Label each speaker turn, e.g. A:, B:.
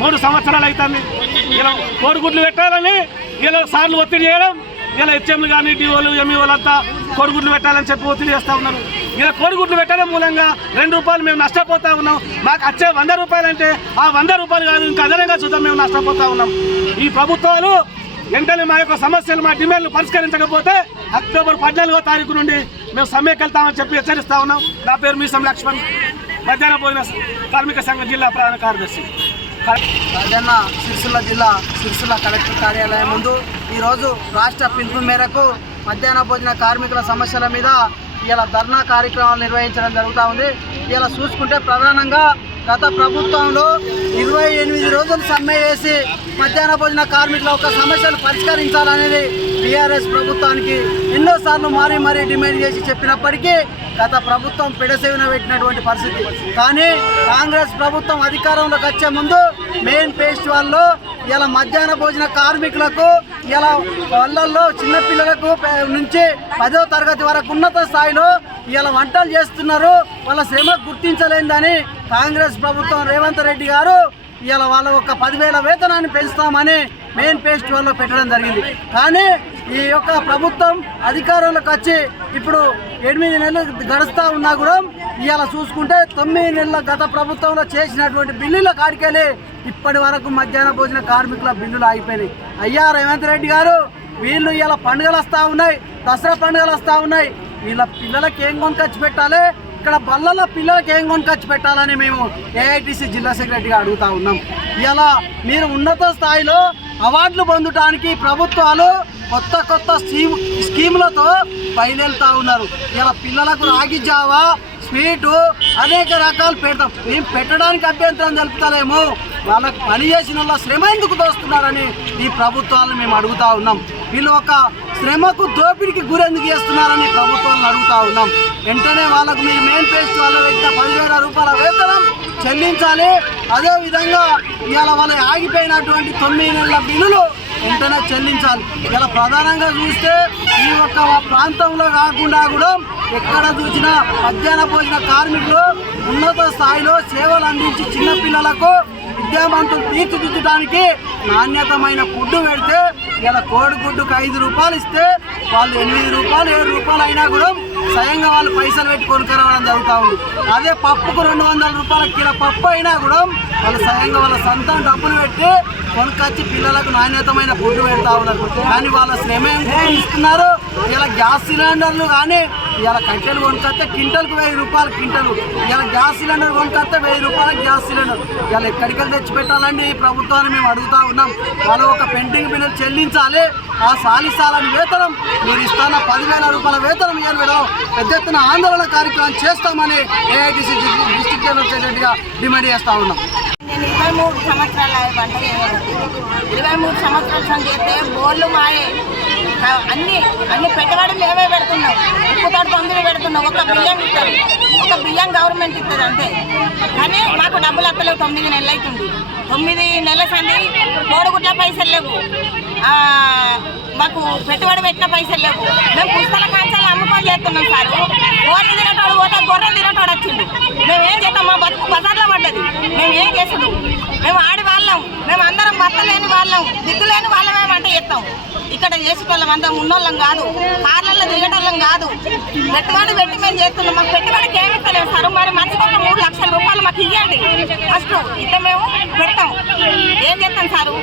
A: మూడు సంవత్సరాలు అవుతుంది ఇలా కోడిగుడ్లు పెట్టాలని ఇలా సార్లు ఒత్తిడి చేయడం ఇలా హెచ్ఎంలు కానీ డిఓలు ఎంఈఓలు అంతా కోడిగుడ్లు పెట్టాలని చెప్పి ఒత్తిడి చేస్తూ ఉన్నారు. ఇలా కోడిగుడ్లు పెట్టడం మూలంగా రెండు రూపాయలు మేము నష్టపోతా ఉన్నాం. మాకు వచ్చే వంద రూపాయలు అంటే ఆ వంద రూపాయలు కాదు ఇంకా అదనంగా చూద్దాం మేము నష్టపోతా ఉన్నాం. ఈ ప్రభుత్వాలు వెంటనే మా యొక్క సమస్యలు మా డిమాండ్లు పరిష్కరించకపోతే అక్టోబర్ పద్నాలుగో తారీఖు నుండి మేము సమ్మెకి వెళ్తామని చెప్పి హెచ్చరిస్తా ఉన్నాం. నా పేరు మీసం లక్ష్మణ్. మధ్యాహ్న భోజన కార్మిక సంఘ జిల్లా ప్రధాన కార్యదర్శి.
B: రాజన్న సిరిసిల్ల జిల్లా సిరిసిల్ల కలెక్టర్ కార్యాలయం ముందు ఈరోజు రాష్ట్ర పిలుపు మేరకు మధ్యాహ్న భోజన కార్మికుల సమస్యల మీద ఇలా ధర్నా కార్యక్రమాలు నిర్వహించడం జరుగుతూ ఉంది. ఇలా చూసుకుంటే ప్రధానంగా గత ప్రభుత్వంలో ఇరవై ఎనిమిది రోజులు సమ్మె చేసి మధ్యాహ్న భోజన కార్మికుల యొక్క సమస్యలు పరిష్కరించాలనేది టీఆర్ఎస్ ప్రభుత్వానికి ఎన్నోసార్లు మారి మరీ డిమాండ్ చేసి చెప్పినప్పటికీ గత ప్రభుత్వం పిడసేవిన పెట్టినటువంటి పరిస్థితి. కానీ కాంగ్రెస్ ప్రభుత్వం అధికారంలోకి వచ్చే ముందు మెయిన్ ఫెస్టివల్లో ఇలా మధ్యాహ్న భోజన కార్మికులకు ఇలా వాళ్ళల్లో చిన్నపిల్లలకు నుంచి పదో తరగతి వరకు ఉన్నత స్థాయిలో ఇలా వంటలు చేస్తున్నారు. వాళ్ళ శ్రమ గుర్తించలేదని కాంగ్రెస్ ప్రభుత్వం రేవంత్ రెడ్డి గారు ఇలా వాళ్ళ ఒక పదివేల వేతనాన్ని పెంచుతామని మెయిన్ ఫెస్టివల్లో పెట్టడం జరిగింది. కానీ ఈ యొక్క ప్రభుత్వం అధికారంలోకి వచ్చి ఇప్పుడు ఎనిమిది నెలలు గడుస్తూ ఉన్నా కూడా ఇవాళ చూసుకుంటే తొమ్మిది నెలల గత ప్రభుత్వంలో చేసినటువంటి బిల్లుల కాడికెళ్ళి ఇప్పటి వరకు మధ్యాహ్న భోజన కార్మికుల బిల్లులు ఆగిపోయినాయి. అయ్యా రేవంత్ రెడ్డి గారు వీళ్ళు ఇలా పండుగలు వస్తూ ఉన్నాయి దసరా పండుగలు వస్తూ ఉన్నాయి. వీళ్ళ పిల్లలకి ఏం కొనుకొచ్చి పెట్టాలి? ఇక్కడ బళ్ళలో పిల్లలకి ఏం కొనుకొచ్చి పెట్టాలని మేము ఏఐటీసీ జిల్లా సెక్రటరీగా అడుగుతా ఉన్నాం. ఇలా మీరు ఉన్నత స్థాయిలో అవార్డులు పొందడానికి ప్రభుత్వాలు కొత్త కొత్త స్కీమ్ స్కీములతో బయలుదేరుతూ ఉన్నారు. ఇలా పిల్లలకు రాగి జావా స్వీటు అనేక రకాలు పెడతాం. మేము పెట్టడానికి అభ్యంతరం తెలుపుతలేము వాళ్ళకి పని చేసిన వాళ్ళ శ్రమ ఎందుకు దోస్తున్నారని ఈ ప్రభుత్వాలను మేము అడుగుతా ఉన్నాం. వీళ్ళు ఒక శ్రమకు దోపిడికి గురెందుకు చేస్తున్నారని ప్రభుత్వాలను అడుగుతా ఉన్నాం. వెంటనే వాళ్ళకు మీ మెయిన్ పేస్ట్ వాళ్ళ పెట్టిన పదివేల రూపాయల వేతనం చెల్లించాలి. అదేవిధంగా ఇవాళ వాళ్ళ ఆగిపోయినటువంటి తొమ్మిది నెలల బిల్లులు వెంటనే చెల్లించాలి. ఇలా ప్రధానంగా చూస్తే ఈ ఒక్క ప్రాంతంలో కాకుండా కూడా ఎక్కడ చూసినా మధ్యాహ్న భోజన కార్మికులు ఉన్నత స్థాయిలో సేవలు అందించి చిన్నపిల్లలకు విద్యావంతులు తీర్చిదిద్దడానికి నాణ్యతమైన ఫుడ్ పెడితే ఇలా కోడిగుడ్డుకు ఐదు రూపాయలు ఇస్తే వాళ్ళు ఎనిమిది రూపాయలు ఏడు రూపాయలు అయినా కూడా స్వయంగా వాళ్ళు పైసలు పెట్టి కొనుక్కరావడం జరుగుతూ ఉంది. అదే పప్పుకు రెండు వందల రూపాయల కిలో పప్పు అయినా కూడా వాళ్ళు స్వయంగా వాళ్ళ సొంతం డబ్బులు పెట్టి కొనుక్కొచ్చి పిల్లలకు నాణ్యతమైన ఫుడ్ పెడతా ఉన్నారు. కానీ వాళ్ళ శ్రమ ఇస్తున్నారు ఇలా గ్యాస్ సిలిండర్లు కానీ ఇలా కట్టెలు కొనుక్కొస్తే క్వింటల్కి వెయ్యి రూపాయలు క్వింటల్. ఇలా గ్యాస్ సిలిండర్ కొనుక్కొస్తే వెయ్యి రూపాయలు గ్యాస్ సిలిండర్. ఇలా ఎక్కడికి వెళ్ళి తెచ్చి పెట్టాలండి ఈ ప్రభుత్వాన్ని మేము అడుగుతా ఉన్నాం. వాళ్ళు ఒక పెండింగ్ బిల్లు చెల్లించాలి. ఆ సాలిసాలని వేతనం మీరు ఇస్తున్న పదివేల రూపాయల వేతనం ఇవ్వాలి మేడం పెద్ద ఎత్తున ఆందోళన కార్యక్రమం చేస్తామని ఏఐటీసీ డిస్ట్రిక్ట్ జనరల్ సెక్రటరీగా డిమాండ్ చేస్తా ఉన్నాం.
C: నేను ఇరవై మూడు సంవత్సరాల పంట ఇరవై మూడు సంవత్సరాల చేస్తే బోర్లు మాయే. అన్ని అన్ని పెట్టుబడి మేమే పెడుతున్నాం. ఉప్పుతోటి తొమ్మిది పెడుతున్నాం. ఒక బియ్యం ఇస్తారు. ఒక బియ్యం గవర్నమెంట్ ఇస్తుంది అంతే. కానీ మాకు డబ్బులు వస్తలేవు తొమ్మిది నెలలు అవుతుంది తొమ్మిది నెలల సంది కోడిగుడ్ల పైసలు లేవు. మాకు పెట్టుబడి పెట్టిన పైసలు లేవు. మేము పుస్తకాల కాంచాలు అమ్ముకొని చేస్తున్నాం సార్. కోళ్ళు గొర్రెలు తినటోడు వచ్చిండు మేము ఏం చేస్తాం? మా బతుకు బజార్లో పడ్డది. మేము ఏం చేసుడు? మేము ఆడి వాళ్ళం. మేము అందరం భర్త లేని వాళ్ళం. దిక్కు లేని వాళ్ళమే వంట చేస్తాం. ఇక్కడ చేసేటోళ్ళం అంతా ఉన్నోళ్ళం కాదు. కార్లలో తిరగటోళ్ళం కాదు. పెట్టుబడి పెట్టి మేము చేస్తున్నాం. మాకు పెట్టుబడికి ఏమి ఇస్తలేము సార్ మరి మంచిగా మూడు లక్షల రూపాయలు మాకు ఇవ్వండి ఫస్ట్ ఇంత మేము పెడతాం. ఏం చేస్తాం సారు?